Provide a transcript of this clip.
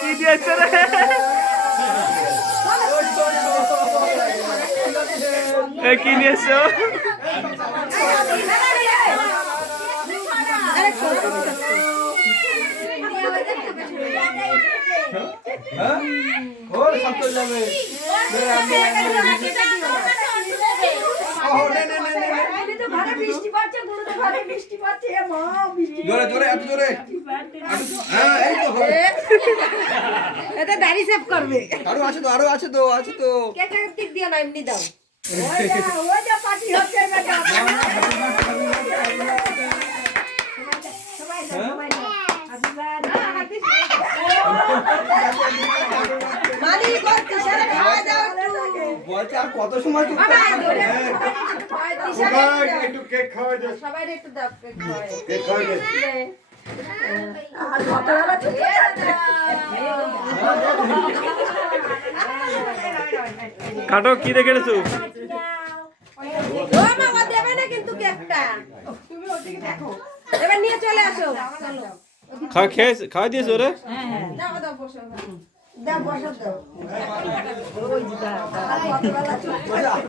কি দিয়েছে রে? কি নিয়েছো? দাড়ি সেভ করবে। আরো আছে তো, আরো আছে তো, আছে তো। কেকের দিক দিয়ে না, এমনি দাও। বলছে আর কত সময় চুপ একটু কেক খাওয়াই দে, সবাই একটু দাও, কেক খাওয়াই। কেক খাওয়াই দে। কাটো, কি দেখে এনেছো? ও মা, ও দেবে না কিন্তু কেকটা। তুমি ওদিকে দেখো। এবার নিয়ে চলে আসো। চলো। খাওয়া দিয়েছো রে? দাও দাও, বসো। দাও, বসো দাও। ওই দাও।